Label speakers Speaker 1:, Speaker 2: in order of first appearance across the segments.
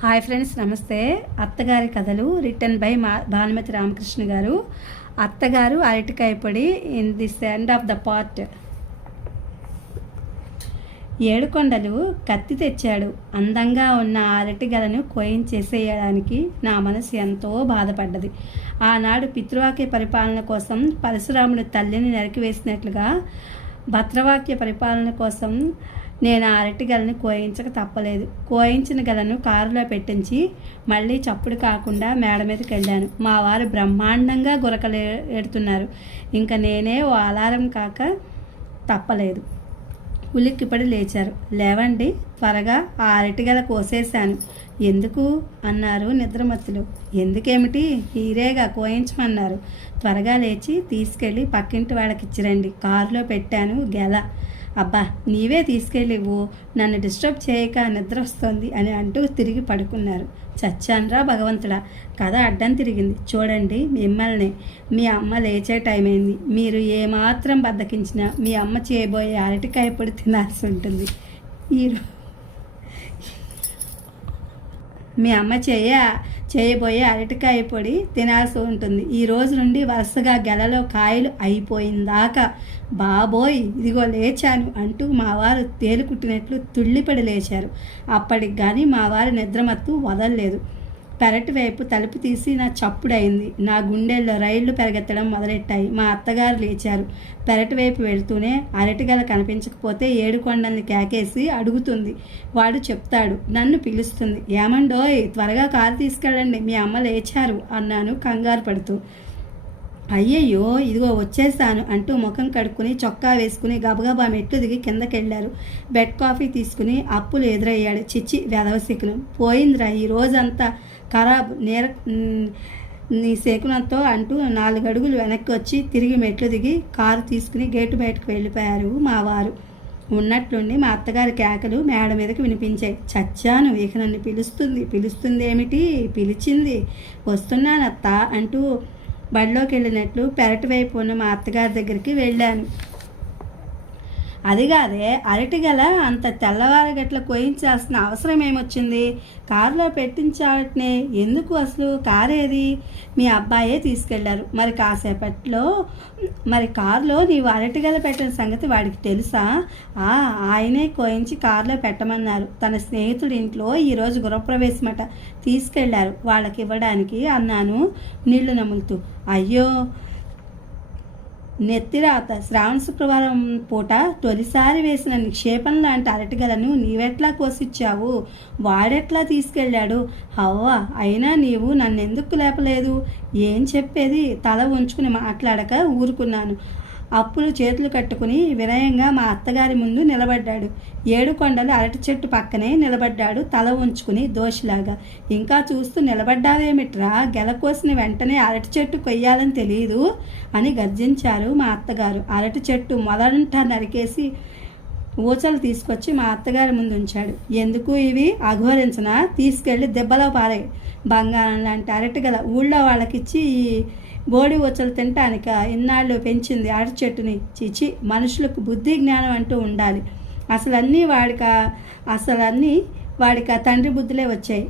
Speaker 1: Hi friends నమస్తే. అత్తగారి కథలు రిటర్న్ బై మా భానుమతి రామకృష్ణ గారు. అత్తగారు అరటికాయ పొడి in this end of the part Yedukondalu కత్తి తెచ్చాడు. అందంగా ఉన్న అరటిగలను కోయించేసేయడానికి నా మనసు ఎంతో బాధపడ్డది. ఆనాడు పితృవాక్య పరిపాలన కోసం పరశురాముడు తల్లిని నరికివేసినట్లుగా భద్రవాక్య పరిపాలన కోసం నేను ఆ అరటిగలను కోయించక తప్పలేదు. కోయించిన గలను కారులో పెట్టించి మళ్ళీ చప్పుడు కాకుండా మేడ మీదకి వెళ్ళాను. మా వారు బ్రహ్మాండంగా గురకలు ఎడుతున్నారు. ఇంకా నేనే ఓ అలారం కాక తప్పలేదు. ఉలిక్కిపడి లేచారు. లేవండి త్వరగా ఆ అరటిగల కోసేశాను. ఎందుకు? అన్నారు నిద్రమత్తులు. ఎందుకేమిటి? హీరేగా కోయించమన్నారు. త్వరగా లేచి తీసుకెళ్ళి పక్కింటి వాళ్ళకి ఇచ్చిరండి కారులో పెట్టాను గెల. అబ్బా నీవే తీసుకెళ్ళివు నన్ను డిస్టర్బ్ చేయక నిద్ర వస్తుంది అని అంటూ తిరిగి పడుకున్నారు. చచ్చాన్రా భగవంతుడా. కథ అడ్డం తిరిగింది. చూడండి మిమ్మల్ని. మీ అమ్మ లేచే టైం అయింది మీరు ఏమాత్రం బద్దకించినా మీ అమ్మ చేయబోయే అరటికాయ పొడి తినాల్సి ఉంటుంది. ఈరోజు మీ అమ్మ చేయ చేయబోయే అరటికాయ పొడి తినాల్సి ఉంటుంది. ఈ రోజు నుండి వరుసగా గెలలో కాయలు అయిపోయిందాకా బాబోయ్ ఇదిగో లేచాను అంటూ మా వారు తేలుకుట్టినట్లు తుళ్ళిపడి లేచారు. అప్పటికి కానీ మా వారి నిద్రమత్తు వదలలేదు. పెరటి వైపు తలుపు తీసి నా చప్పుడైంది. నా గుండెల్లో రైళ్ళు పెరగెత్తడం మొదలెట్టాయి. మా అత్తగారు లేచారు. పెరటి వైపు వెళ్తూనే అరటిగల కనిపించకపోతే ఏడుకొండల్ని కేకేసి అడుగుతుంది. వాడు చెప్తాడు. నన్ను పిలుస్తుంది. ఏమండోయ్ త్వరగా కారు తీసుకెళ్ళండి. మీ అమ్మ లేచారు అన్నాను కంగారు పడుతూ. అయ్యయ్యో ఇదిగో వచ్చేసాను అంటూ ముఖం కడుక్కుని చొక్కా వేసుకుని గబగబా మెట్లు దిగి కిందకెళ్ళారు. బెడ్ కాఫీ తీసుకుని అప్పులు ఎదురయ్యాడు. చిచ్చి వెదవసికును పోయిందిరా ఈ రోజంతా ఖరాబ్ నేర నీ శకునంతో అంటూ నాలుగు అడుగులు వెనక్కి వచ్చి తిరిగి మెట్లు దిగి కారు తీసుకుని గేటు బయటకు వెళ్ళిపోయారు మా వారు. ఉన్నట్లుండి మా అత్తగారి కేకలు మేడ మీదకి వినిపించాయి. చచ్చాను ఇక నన్ను పిలుస్తుంది పిలుస్తుంది ఏమిటి? పిలిచింది. వస్తున్నానత్త అంటూ బడిలోకి వెళ్ళినట్లు పెరటి వైపు ఉన్న మా అత్తగారి దగ్గరికి వెళ్ళాను. అది కాదే అరటిగల అంత తెల్లవారు గట్ల కోయించాల్సిన అవసరం ఏమొచ్చింది? కారులో పెట్టించాటనే ఎందుకు అసలు కారేది? మీ అబ్బాయే తీసుకెళ్ళారు. మరి కాసేపట్లో మరి కారులో నీవు అరటిగల పెట్టిన సంగతి వాడికి తెలుసా? ఆ ఆయనే కోయించి కారులో పెట్టమన్నారు. తన స్నేహితుడి ఇంట్లో ఈరోజు గృహప్రవేశమట. తీసుకెళ్ళారు. వాళ్ళకి ఇవ్వడానికి అన్నాను నీళ్ళు నములుతూ. అయ్యో నెత్తిరాత. శ్రావణ శుక్రవారం పూట తొలిసారి వేసిన నిక్షేపం లాంటి అరటిగలను నీవెట్లా కోసిచ్చావు? వాడెట్లా తీసుకెళ్ళాడు? హవ్వ అయినా నీవు నన్నెందుకు లేపలేదు? ఏం చెప్పేది? తల ఉంచుకుని మాట్లాడక ఊరుకున్నాను. అప్పులు చేతులు కట్టుకుని వినయంగా మా అత్తగారి ముందు నిలబడ్డాడు. ఏడు కొండలు అరటి చెట్టు పక్కనే నిలబడ్డాడు తల ఉంచుకుని దోషిలాగా. ఇంకా చూస్తూ నిలబడ్డావేమిట్రా? గెలకోసిన వెంటనే అరటి చెట్టు కొయ్యాలని తెలియదు అని గర్జించారు మా అత్తగారు. అరటి చెట్టు మొదలంట నరికేసి ఊచలు తీసుకొచ్చి మా అత్తగారి ముందు ఉంచాడు ఎందుకు ఇవి? అఘోరించిన? తీసుకెళ్ళి దెబ్బలో పారాయి బంగారం లాంటి అరటిగల ఊళ్ళో వాళ్ళకిచ్చి ఈ బోడి ఊచలు తినటానిక ఇన్నాళ్ళు పెంచింది అరటి చెట్టుని చిచి మనుషులకు బుద్ధి జ్ఞానం అంటూ ఉండాలి. అసలు అన్నీ వాడిక అసలు అన్నీ వాడికి తండ్రి బుద్ధులే వచ్చాయి.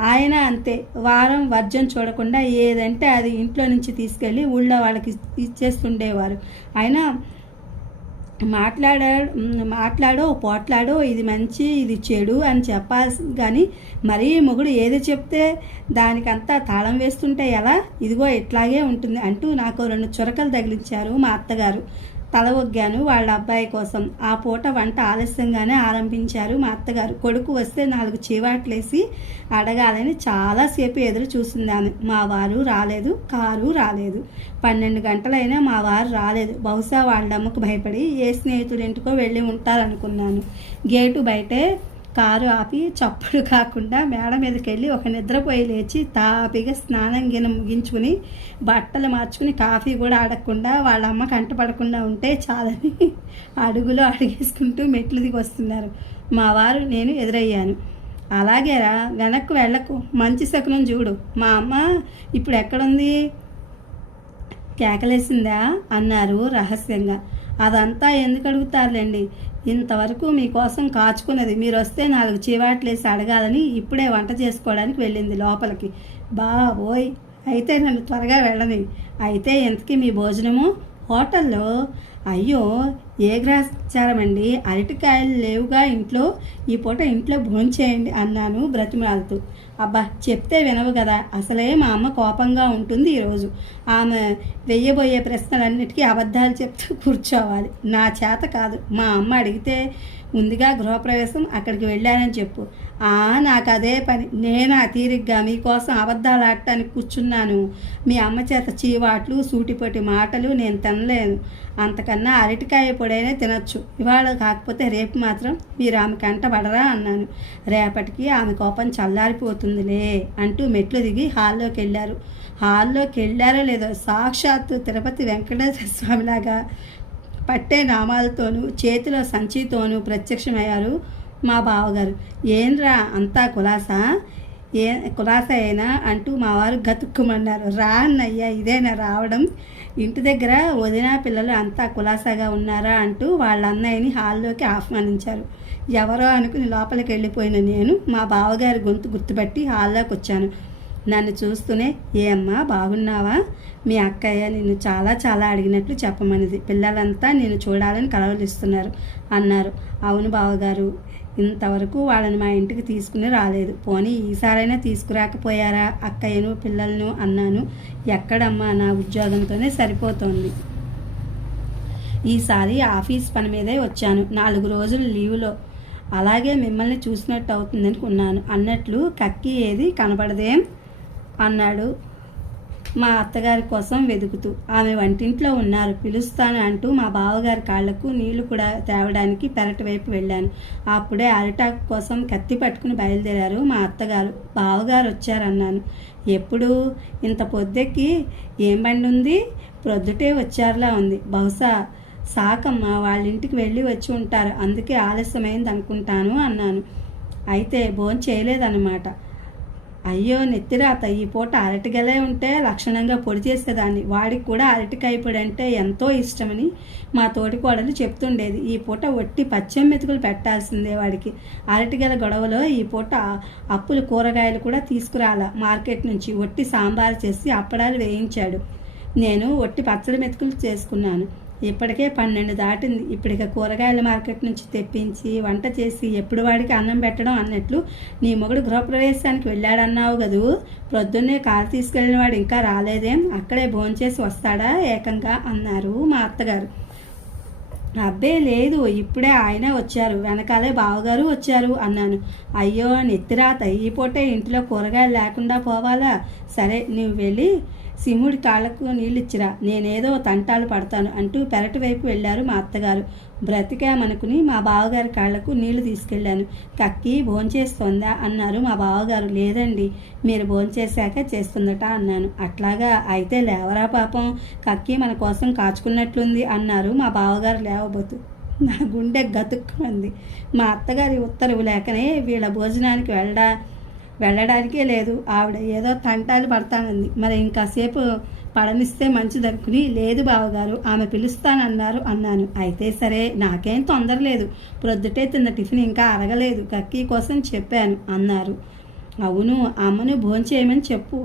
Speaker 1: ఆయన అంతే. వారం వర్జం చూడకుండా ఏదంటే అది ఇంట్లో నుంచి తీసుకెళ్ళి ఊళ్ళో వాళ్ళకి ఇచ్చేస్తుండేవారు. అయినా మాట్లాడా మాట్లాడో పోట్లాడో ఇది మంచి ఇది చెడు అని చెప్పాల్సి కానీ మరీ మొగుడు ఏది చెప్తే దానికంతా తాళం వేస్తుంటే ఎలా? ఇదిగో ఇట్లాగే ఉంటుంది అంటూ నాకు రెండు చురకలు తగిలించారు మా అత్తగారు. తల ఒగ్గాను వాళ్ళ అబ్బాయి కోసం ఆ పూట వంట ఆలస్యంగానే ఆరంభించారు మా అత్తగారు. కొడుకు వస్తే నాలుగు చీవాట్లేసి అడగాలని చాలాసేపు ఎదురు చూసింది ఆమె మా వారు రాలేదు కారు రాలేదు. పన్నెండు గంటలైనా మా వారు రాలేదు. బహుశా వాళ్ళ అమ్మకు భయపడి ఏ స్నేహితుడింటికో వెళ్ళి ఉంటారనుకున్నాను. గేటు బయటే కారు ఆపి చప్పుడు కాకుండా మేడ మీదకి వెళ్ళి ఒక నిద్రపోయి లేచి తాపిగా స్నానం గిన ముగించుకుని బట్టలు మార్చుకుని కాఫీ కూడా అడగకుండా వాళ్ళ అమ్మ కంటపడకుండా ఉంటే చాలని అడుగులో అడిగేసుకుంటూ మెట్లు దిగి వస్తున్నారు. మా వారు నేను ఎదురయ్యాను. అలాగేరా వెనక్కు వెళ్ళకు మంచి శకునం చూడు. మా అమ్మ ఇప్పుడు ఎక్కడుంది? కేకలేసిందా? అన్నారు రహస్యంగా. అదంతా ఎందుకు అడుగుతారులేండి? ఇంతవరకు మీకోసం కాచుకున్నది. మీరు వస్తే నాలుగు చీవాట్లేసి అడగాలని ఇప్పుడే వంట చేసుకోవడానికి వెళ్ళింది లోపలికి. బాబోయ్! అయితే నన్ను త్వరగా వెళ్ళని అయితే ఇంతకీ మీ భోజనము? హోటల్లో అయ్యో ఏ గ్రాచారం అండి అరటికాయలు లేవుగా ఇంట్లో? ఈ పూట ఇంట్లో భోంచేయండి అన్నాను బ్రతిమాలుతూ అబ్బా చెప్తే వినవు కదా అసలే మా అమ్మ కోపంగా ఉంటుంది ఈరోజు. ఆమె వెయ్యబోయే ప్రశ్నలన్నిటికీ అబద్ధాలు చెప్తూ కూర్చోవాలి. నా చేత కాదు. మా అమ్మ అడిగితే ముందుగా గృహప్రవేశం అక్కడికి వెళ్ళానని చెప్పు. నాకు అదే పని. నేను ఆ తీరిగ్గా మీకోసం అబద్ధాలు ఆడటానికి కూర్చున్నాను. మీ అమ్మ చేత చీవాట్లు సూటిపోటి మాటలు నేను తినలేను అంతకన్నా అరటికాయ పొడైనా తినచ్చు. ఇవాళ కాకపోతే రేపు మాత్రం మీరు ఆమె కంట పడరా అన్నాను. రేపటికి ఆమె కోపం చల్లారిపోతుందిలే అంటూ మెట్లు దిగి హాల్లోకి వెళ్ళారు. హాల్లోకి వెళ్ళారో లేదో సాక్షాత్తు తిరుపతి వెంకటేశ్వర స్వామిలాగా పట్టే నామాలతోనూ చేతిలో సంచితోనూ ప్రత్యక్షమయ్యారు. మా బావగారు. ఏంరా అంతా కులాసా? ఏ కులాస అయినా? అంటూ మా వారు గతుక్కుమన్నారు. రా అన్నయ్యా ఇదేనా రావడం? ఇంటి దగ్గర వదిన పిల్లలు అంతా కులాసాగా ఉన్నారా? అంటూ వాళ్ళ అన్నయ్యని హాల్లోకి ఆహ్వానించారు. ఎవరో అనుకుని లోపలికి వెళ్ళిపోయిన నేను మా బావగారి గొంతు గుర్తుపట్టి హాల్లోకి వచ్చాను నన్ను చూస్తూనే ఏ అమ్మా బాగున్నావా? మీ అక్కయ్య నిన్ను చాలా చాలా అడిగినట్లు చెప్పమనిది. పిల్లలంతా నేను చూడాలని కలవలిస్తున్నారు అన్నారు. అవును బావగారు. ఇంతవరకు వాళ్ళని మా ఇంటికి తీసుకుని రాలేదు. పోనీ ఈసారైనా తీసుకురాకపోయారా? అక్కయ్యను పిల్లలను అన్నాను. ఎక్కడమ్మా నా ఉద్యోగంతోనే సరిపోతోంది. ఈసారి ఆఫీస్ పని మీదే వచ్చాను. నాలుగు రోజులు లీవులో. అలాగే మిమ్మల్ని చూసినట్టు అవుతుందని కొన్నాను. అన్నట్లు కక్కి ఏది కనబడదేం? అన్నాడు. మా అత్తగారి కోసం వెతుకుతూ ఆమె వంటింట్లో ఉన్నారు పిలుస్తాను అంటూ మా బావగారి కాళ్ళకు నీళ్ళు కూడా తేవడానికి పెరటి వైపు వెళ్ళాను. అప్పుడే అరిటాకు కోసం కత్తి పట్టుకుని బయలుదేరారు మా అత్తగారు. బావగారు వచ్చారన్నాను. ఎప్పుడు? ఇంత పొద్దెక్కి ఏం బండి ఉంది ప్రొద్దుటే వచ్చారులా ఉంది. బహుశా సాకమ్మ వాళ్ళ ఇంటికి వెళ్ళి వచ్చి ఉంటారు. అందుకే ఆలస్యమైంది అనుకుంటాను అన్నాను. అయితే భోజనం చేయలేదన్నమాట అయ్యో నెత్తిరాత. ఈ పూట అరటికలే ఉంటే లక్షణంగా పొడి చేసేదాన్ని. వాడికి కూడా అరటికాయ పొడి అంటే ఎంతో ఇష్టమని మా తోటి కోడలు చెప్తుండేది. ఈ పూట ఒట్టి పచ్చం మెతుకులు పెట్టాల్సిందే వాడికి. అరటికల గొడవలో ఈ పూట అప్పులు కూరగాయలు కూడా తీసుకురాల. మార్కెట్ నుంచి ఒట్టి సాంబారు చేసి అప్పడాలు వేయించాడు. నేను ఒట్టి పచ్చడి మెతుకులు చేసుకున్నాను. ఇప్పటికే పన్నెండు దాటింది. ఇప్పటిక కూరగాయల మార్కెట్ నుంచి తెప్పించి వంట చేసి ఎప్పుడు వాడికి అన్నం పెట్టడం అన్నట్లు నీ మొగుడు గృహప్రవేశానికి వెళ్ళాడన్నావు కదూ. ప్రొద్దున్నే కారు తీసుకెళ్ళిన వాడు ఇంకా రాలేదేం? అక్కడే భోంచేసి వస్తాడా? ఏకంగా అన్నారు మా అత్తగారు. అబ్బే లేదు ఇప్పుడే ఆయన వచ్చారు. వెనకాలే బావగారు వచ్చారు అన్నాను. అయ్యో నెత్తిరాత. ఈ పూటే ఇంట్లో కూరగాయలు లేకుండా పోవాలా? సరే నువ్వు వెళ్ళి సింహుడి కాళ్ళకు నీళ్ళిచ్చిరా నేనేదో తంటాలు పడతాను అంటూ పెరటి వైపు వెళ్ళారు మా అత్తగారు. బ్రతికామనుకుని మా బావగారి కాళ్ళకు నీళ్ళు తీసుకెళ్ళాను. కక్కి భోంచేస్తోందా? అన్నారు మా బావగారు. లేదండి మీరు భోంచేశాక చేస్తుందట అన్నాను. అట్లాగా? అయితే లేవరా పాపం? కక్కి మన కోసం కాచుకున్నట్లుంది అన్నారు మా బావగారు లేవబోతు. నా గుండె గతుక్కుంది మా అత్తగారి ఉత్తర్వు లేకనే వీళ్ళ భోజనానికి వెళ్ళడా? వెళ్ళడానికే లేదు. ఆవిడ ఏదో తంటాలు పడతానంది. మరి ఇంకాసేపు పడనిస్తే మంచిదనుకుని లేదు బావగారు ఆమె పిలుస్తానన్నారు అన్నాను. అయితే సరే నాకేం తొందర లేదు. ప్రొద్దుటే తిన్న టిఫిన్ ఇంకా అరగలేదు. కక్కీ కోసం చెప్పాను అన్నారు. అవును అమ్మను భోంచేయమని చెప్పు.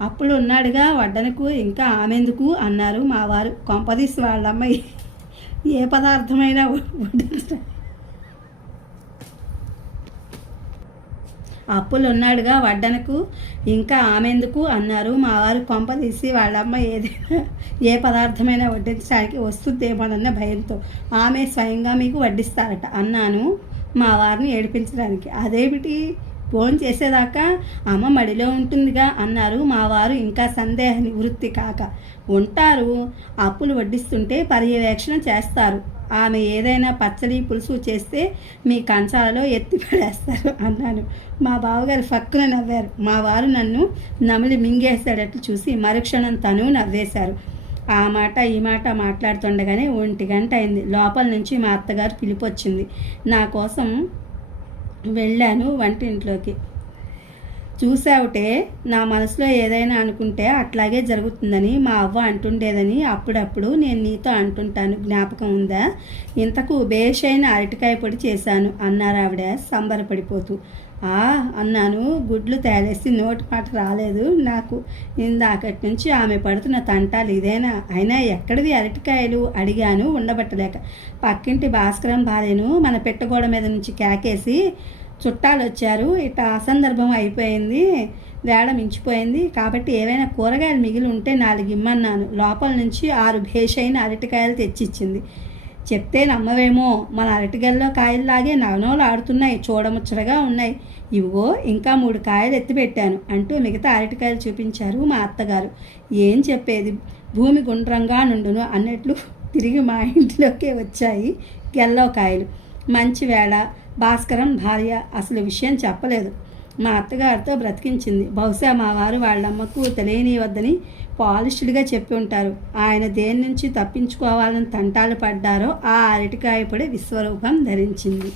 Speaker 1: అప్పుడు ఉన్నాడుగా వడ్డనకు ఇంకా ఆమెందుకు? అన్నారు మా వారు. కొంపదీసి వాళ్ళమ్మాయి ఏ పదార్థమైనా వడ్డించడం అప్పులు ఉన్నాడుగా వడ్డనకు. ఇంకా ఆమెందుకు? అన్నారు. మా వారు కొంప తీసి వాళ్ళమ్మ ఏదైనా ఏ పదార్థమైనా వడ్డించడానికి వస్తుందేమోనన్న భయంతో. ఆమె స్వయంగా మీకు వడ్డిస్తారట అన్నాను మా వారిని ఏడిపించడానికి. అదేమిటి? ఫోన్ చేసేదాకా అమ్మ మడిలో ఉంటుందిగా అన్నారు. మా వారు ఇంకా సందేహ నివృత్తి కాక. ఉంటారు. అప్పులు వడ్డిస్తుంటే పర్యవేక్షణ చేస్తారు. ఆమె ఏదైనా పచ్చడి పులుసు చేస్తే మీ కంచాలలో ఎత్తి పడేస్తారు అన్నాను. మా బావగారు ఫక్కున నవ్వారు. మా వారు నన్ను నమిలి మింగేశాడట్లు చూసి మరుక్షణం తను నవ్వేశారు. ఆ మాట ఈ మాట మాట్లాడుతుండగానే ఒంటి గంట అయింది. లోపల నుంచి మా అత్తగారు పిలిపొచ్చింది నా కోసం వెళ్ళాను వంటింట్లోకి. చూసావుటే నా మనసులో ఏదైనా అనుకుంటే అట్లాగే జరుగుతుందని మా అవ్వ అంటుండేదని అప్పుడప్పుడు నేను నీతో అంటుంటాను. జ్ఞాపకం ఉందా? ఇంతకు బేషైన అరటికాయ పొడి చేశాను అన్నారు ఆవిడ సంబరపడిపోతూ. ఆ అన్నాను. గుడ్లు తేలేసి నోటి మాట రాలేదు. నాకు ఇందాకటి నుంచి ఆమె పడుతున్న తంటాలు ఇదేనా? అయినా ఎక్కడివి అరటికాయలు? అడిగాను ఉండబట్టలేక. పక్కింటి భాస్కరం భార్యను మన పెట్టగోడ మీద నుంచి కేకేసి చుట్టాలు వచ్చారు ఇట్లా అసందర్భం అయిపోయింది. వేడ మించిపోయింది. కాబట్టి ఏవైనా కూరగాయలు మిగిలి ఉంటే నాలుగు ఇమ్మన్నాను. లోపల నుంచి ఆరు భేషైన అరటికాయలు తెచ్చిచ్చింది. చెప్తే నమ్మవేమో. మన అరటిగల్లో కాయల్లాగే నవనవలు ఆడుతున్నాయి. చూడముచ్చటగా ఉన్నాయి. ఇవో ఇంకా మూడు కాయలు ఎత్తిపెట్టాను అంటూ మిగతా అరటికాయలు చూపించారు మా అత్తగారు. ఏం చెప్పేది? భూమి గుండ్రంగా నుండును అన్నట్లు తిరిగి మా ఇంట్లోకే వచ్చాయి గెల్లో కాయలు. మంచి వేళ. భాస్కరం భార్య అసలు విషయం చెప్పలేదు. మా అత్తగారితో బ్రతికించింది. బహుశా మా వారు వాళ్ళమ్మకు తెలియని వద్దని పాలిష్డ్గా చెప్పి ఉంటారు. ఆయన దేని నుంచి తప్పించుకోవాలని తంటాలు పడ్డారో ఆ అరటికాయ పొడి విశ్వరూపం ధరించింది.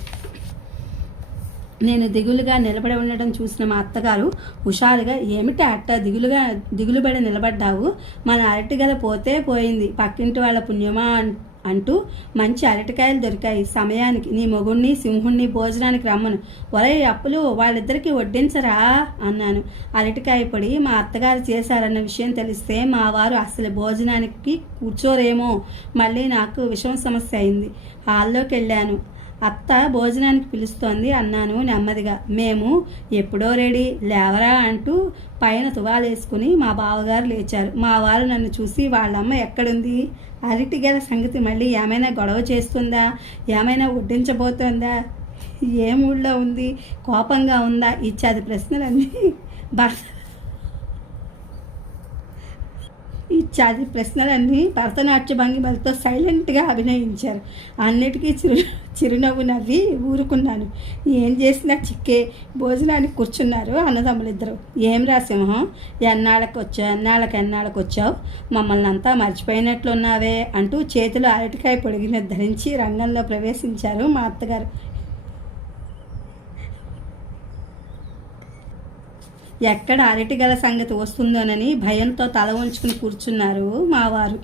Speaker 1: నేను దిగులుగా నిలబడి ఉండటం చూసిన మా అత్తగారు హుషారుగా ఏమిటి అట్ట దిగులుగా దిగులుబడి నిలబడ్డావు? మన అరటిగల పోతే పోయింది. పక్కింటి వాళ్ళ పుణ్యమా? అంటూ మంచి అరటికాయలు దొరికాయి. సమయానికి నీ మొగుణ్ణి సింహుణ్ణి భోజనానికి రమ్మను. ఒరే అప్పులు వాళ్ళిద్దరికీ వడ్డించరా? అన్నాను. అరటికాయ పొడి మా అత్తగారు చేశారన్న విషయం తెలిస్తే మా వారు అసలు భోజనానికి కూర్చోరేమో. మళ్ళీ నాకు విషమ సమస్య అయింది. హాల్లోకి వెళ్ళాను అత్త భోజనానికి పిలుస్తోంది అన్నాను నెమ్మదిగా. మేము ఎప్పుడో రెడీ లేవరా అంటూ పైన తువాలేసుకుని మా బావగారు లేచారు. మా వారు నన్ను చూసి వాళ్ళమ్మ ఎక్కడుంది? అరటిగల సంగతి మళ్ళీ ఏమైనా గొడవ చేస్తుందా? ఏమైనా వడ్డించబోతోందా? ఏ మూడ్లో ఉంది? కోపంగా ఉందా? ఇచ్చాది ప్రశ్నలన్నీ భర్త ఇత్యాది ప్రశ్నలన్నీ భరతనాట్య భంగిమలతో సైలెంట్గా అభినయించారు. అన్నిటికీ చిరు చిరునవ్వు నవ్వి ఊరుకున్నాను. ఏం చేసినా చిక్కే భోజనానికి కూర్చున్నారు అన్నదమ్ములిద్దరు. ఏం రాసింహం ఎన్నాళ్ళకి వచ్చావు ఎన్నాళ్ళకి ఎన్నాళ్ళకి వచ్చావు మమ్మల్ని అంతా మర్చిపోయినట్లున్నావే అంటూ చేతిలో అరటికాయ పొడిగిన ధరించి రంగంలో ప్రవేశించారు మా అత్తగారు. ఎక్కడ అరటిగల సంగతి వస్తుందోనని భయంతో తల ఉంచుకుని కూర్చున్నారు మావారు.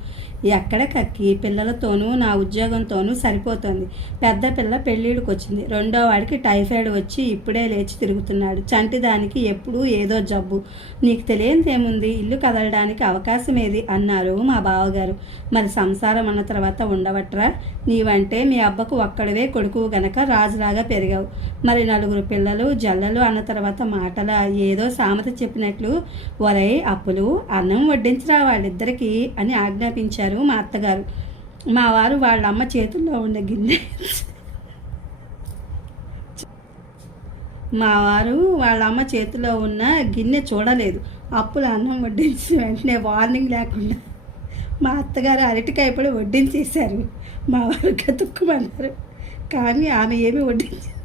Speaker 1: ఎక్కడ కక్కి పిల్లలతోనూ నా ఉద్యోగంతోనూ సరిపోతుంది. పెద్ద పిల్ల పెళ్ళిళ్ళకి వచ్చింది రెండో వాడికి టైఫాయిడ్ వచ్చి ఇప్పుడే లేచి తిరుగుతున్నాడు. చంటి దానికి ఎప్పుడూ ఏదో జబ్బు. నీకు తెలియనిదేముంది ఇల్లు కదలడానికి అవకాశం ఏది అన్నారు మా బావగారు. మరి సంసారం అన్న తర్వాత ఉండవట్రా? నీవంటే మీ అబ్బకు ఒక్కడవే కొడుకు గనక రాజులాగా పెరిగావు. మరి నలుగురు పిల్లలు జల్లలు అన్న తర్వాత మాటల ఏదో సామెత చెప్పినట్లు ఒరై అప్పులు అన్నం వడ్డించరా వాళ్ళిద్దరికీ అని ఆజ్ఞాపించారు. మా అత్తగారు. మా వారు వాళ్ళ అమ్మ చేతుల్లో ఉన్న గిన్నె. మా వారు వాళ్ళ అమ్మ చేతిలో ఉన్న గిన్నె చూడలేదు. అప్పులు అన్నం వడ్డించి వెంటనే వార్నింగ్ లేకుండా మా అత్తగారు అరటికాయ పొడి వడ్డించేశారు. మా వారు గతుక్కుమన్నారు. కానీ ఆమె ఏమీ వడ్డించారు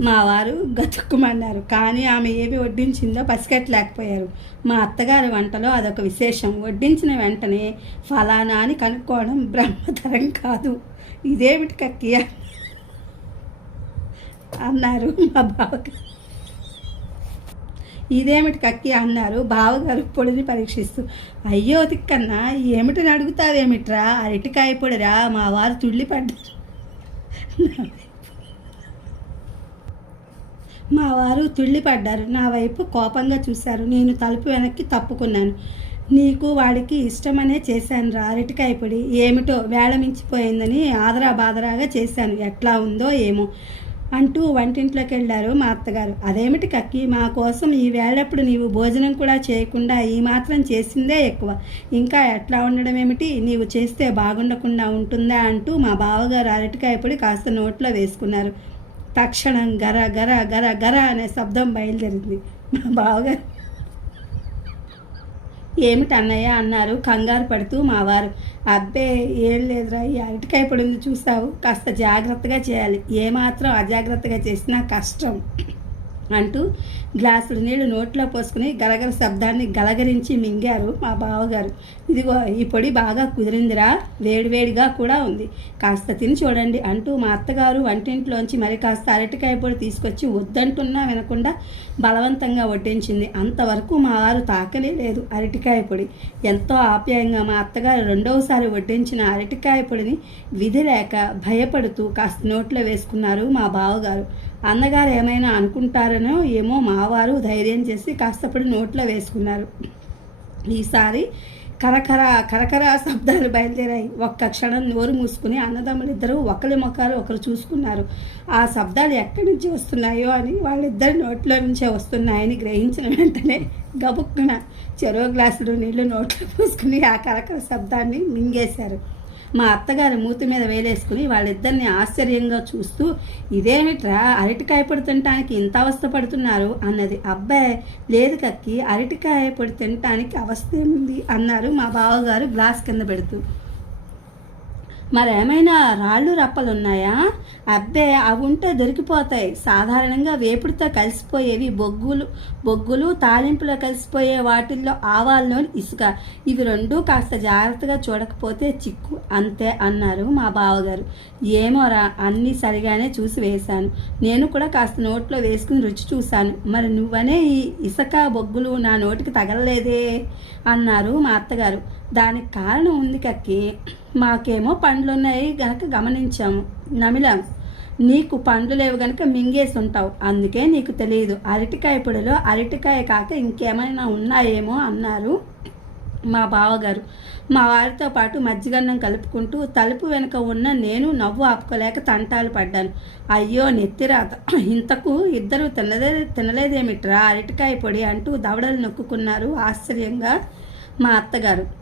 Speaker 1: మా వారు గతుక్కుమన్నారు. కానీ ఆమె ఏమి వడ్డించిందో పసిగట్టలేకపోయారు. మా అత్తగారి వంటలో అదొక విశేషం. వడ్డించిన వెంటనే ఫలానా అని కనుక్కోవడం బ్రహ్మతరం కాదు. ఇదేమిటి కక్కియ అన్నారు మా బావగారు. ఇదేమిటి కక్కి? అన్నారు బావగారు పొడిని పరీక్షిస్తూ. అయ్యో తిక్కన్నా ఏమిటని అడుగుతావేమిట్రా? అరటికాయ పొడిరా? మా వారు తుళ్ళిపడ్డారు మా వారు తుళ్ళిపడ్డారు. నా వైపు కోపంగా చూశారు. నేను తలుపు వెనక్కి తప్పుకున్నాను. నీకు వాడికి ఇష్టమనే చేశాను రా అరటికాయ పొడి. ఏమిటో వేళ మించిపోయిందని ఆదరా బాదరాగా చేశాను. ఎట్లా ఉందో ఏమో అంటూ వంటింట్లోకి వెళ్ళారు మా అత్తగారు. అదేమిటి కక్కి? మా కోసం ఈ వేళప్పుడు నీవు భోజనం కూడా చేయకుండా ఈ మాత్రం చేసిందే ఎక్కువ. ఇంకా ఎట్లా ఉండడం ఏమిటి? నీవు చేస్తే బాగుండకుండా ఉంటుందా అంటూ మా బావగారు అరటికాయ పొడి కాస్త నోట్లో వేసుకున్నారు. తక్షణం గర గర గర గర అనే శబ్దం బయలుదేరింది. మా బావగారు ఏమిటి అన్నయ్య అన్నారు. కంగారు పడుతూ మావారు. అబ్బే ఏం లేదురా ఈ అరటికాయ పడింది చూసావు. కాస్త జాగ్రత్తగా చేయాలి. ఏమాత్రం అజాగ్రత్తగా చేసినా కష్టం. అంటూ గ్లాసులు నీళ్ళు నోట్లో పోసుకుని గలగల శబ్దాన్ని గలగరించి మింగారు మా బావగారు. ఇదిగో ఈ పొడి బాగా కుదిరిందిరా వేడివేడిగా కూడా ఉంది. కాస్త తిని చూడండి అంటూ మా అత్తగారు వంటింట్లోంచి మరి కాస్త అరటికాయ పొడి తీసుకొచ్చి వద్దంటున్నా వినకుండా బలవంతంగా వడ్డించింది. అంతవరకు మా వారు తాకలే లేదు అరటికాయ పొడి. ఎంతో ఆప్యాయంగా మా అత్తగారు రెండవసారి వడ్డించిన అరటికాయ పొడిని విధి లేక భయపడుతూ కాస్త నోట్లో వేసుకున్నారు మా బావగారు. అన్నగారు ఏమైనా అనుకుంటారు? అనుకుంటారనో ఏమో మావారు ధైర్యం చేసి కాస్తపడి నోట్లో వేసుకున్నారు. ఈసారి కరకర కరకర శబ్దాలు బయలుదేరాయి. ఒక్క క్షణం నోరు మూసుకుని అన్నదమ్ములిద్దరూ ఒకరి ముఖాలు ఒకరు చూసుకున్నారు. ఆ శబ్దాలు ఎక్కడి నుంచి వస్తున్నాయో అని వాళ్ళిద్దరి నోట్లో నుంచే వస్తున్నాయని గ్రహించిన వెంటనే గబుక్కున చెరువు గ్లాసులు నీళ్ళు నోట్లో పోసుకుని ఆ కరకర శబ్దాన్ని మింగేశారు. మా అత్తగారి మూతి మీద వేలేసుకుని వాళ్ళిద్దరిని ఆశ్చర్యంగా చూస్తూ ఇదేమిట్రా? అరటికాయ పొడి తినటానికి ఇంత అవస్థ పడుతున్నారు? అన్నది. అబ్బాయి లేదు కక్కి అరటికాయ పొడి తినటానికి అవస్థ ఏముంది? అన్నారు మా బావగారు గ్లాస్ కింద పెడుతూ. మరేమైనా రాళ్ళు రప్పలు ఉన్నాయా అబ్బే అవి ఉంటే దొరికిపోతాయి. సాధారణంగా వేపుడుతో కలిసిపోయేవి బొగ్గులు. బొగ్గులు తాలింపులో కలిసిపోయే వాటిల్లో ఆవాల్లోని ఇసుక. ఇవి రెండూ కాస్త జాగ్రత్తగా చూడకపోతే చిక్కు. అంతే అన్నారు మా బావగారు. ఏమోరా అన్నీ సరిగానే చూసి వేశాను. నేను కూడా కాస్త నోట్లో వేసుకుని రుచి చూశాను. మరి నువ్వనే ఈ ఇసుక బొగ్గులు నా నోటికి తగలలేదే? అన్నారు మా అత్తగారు. దానికి కారణం ఉంది కక్కి మాకేమో పండ్లు ఉన్నాయి గనక గమనించాము. నమిల నీకు పండ్లు లేవు గనక మింగేసి ఉంటావు అందుకే నీకు తెలియదు అరటికాయ పొడిలో అరటికాయ కాక ఇంకేమైనా ఉన్నాయేమో అన్నారు మా బావగారు. మా వారితో పాటు మజ్జిగన్నం కలుపుకుంటూ తలుపు వెనుక ఉన్న నేను నవ్వు ఆపుకోలేక తంటాలు పడ్డాను. అయ్యో నెత్తిరాత. ఇంతకు ఇద్దరు తినలే తినలేదేమిట్రా అరటికాయ పొడి అంటూ దవడలు నొక్కుకున్నారు ఆశ్చర్యంగా మా అత్తగారు.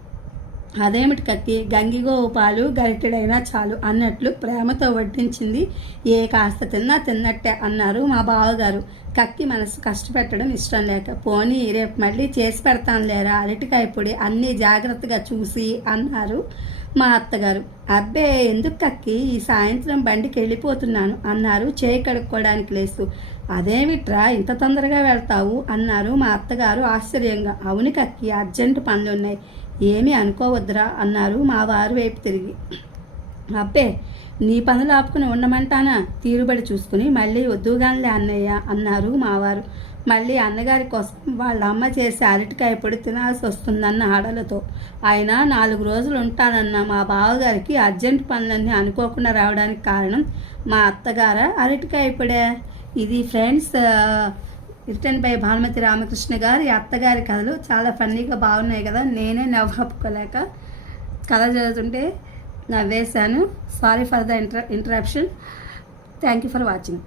Speaker 1: అదేమిటి కక్కి గంగిగో పాలు గరిటెడైనా చాలు అన్నట్లు ప్రేమతో వడ్డించింది. ఏ కాస్త తిన్నా తిన్నట్టే అన్నారు మా బావగారు. కక్కి మనసు కష్టపెట్టడం ఇష్టం లేక. పోనీ రేపు మళ్ళీ చేసి పెడతాను లేరా? అరటికాయ పొడి అన్నీ జాగ్రత్తగా చూసి అన్నారు మా అత్తగారు. అబ్బే ఎందుకు కక్కి ఈ సాయంత్రం బండికి వెళ్ళిపోతున్నాను అన్నారు చేయి కడుక్కోవడానికి లేస్తూ. అదేమిట్రా ఇంత తొందరగా వెళ్తావు? అన్నారు మా అత్తగారు ఆశ్చర్యంగా. అవును కక్కి అర్జెంటు పనులున్నాయి. ఏమీ అనుకోవద్దురా అన్నారు మావారు వైపు తిరిగి. అబ్బే నీ పనులు ఆపుకుని ఉండమంటానా? తీరుబడి చూసుకుని మళ్ళీ వద్దుగానిలే అన్నయ్య అన్నారు మావారు. మళ్ళీ అన్నగారి కోసం వాళ్ళ అమ్మ చేసి అరటికాయ పొడి తినాల్సి వస్తుందన్న ఆడలతో. ఆయన నాలుగు రోజులు ఉంటానన్న మా బావగారికి అర్జెంట్ పనులన్నీ అనుకోకుండా రావడానికి కారణం మా అత్తగార అరటికాయ పొడే? ఇది friends written by Bhanumathi Ramakrishna గారి అత్తగారి కథలు చాలా ఫన్నీగా బాగున్నాయి కదా. నేనే నవ్వాపుకోలేక కథ చదువుతుంటే నవ్వేశాను. Sorry for the inter interruption thank you for watching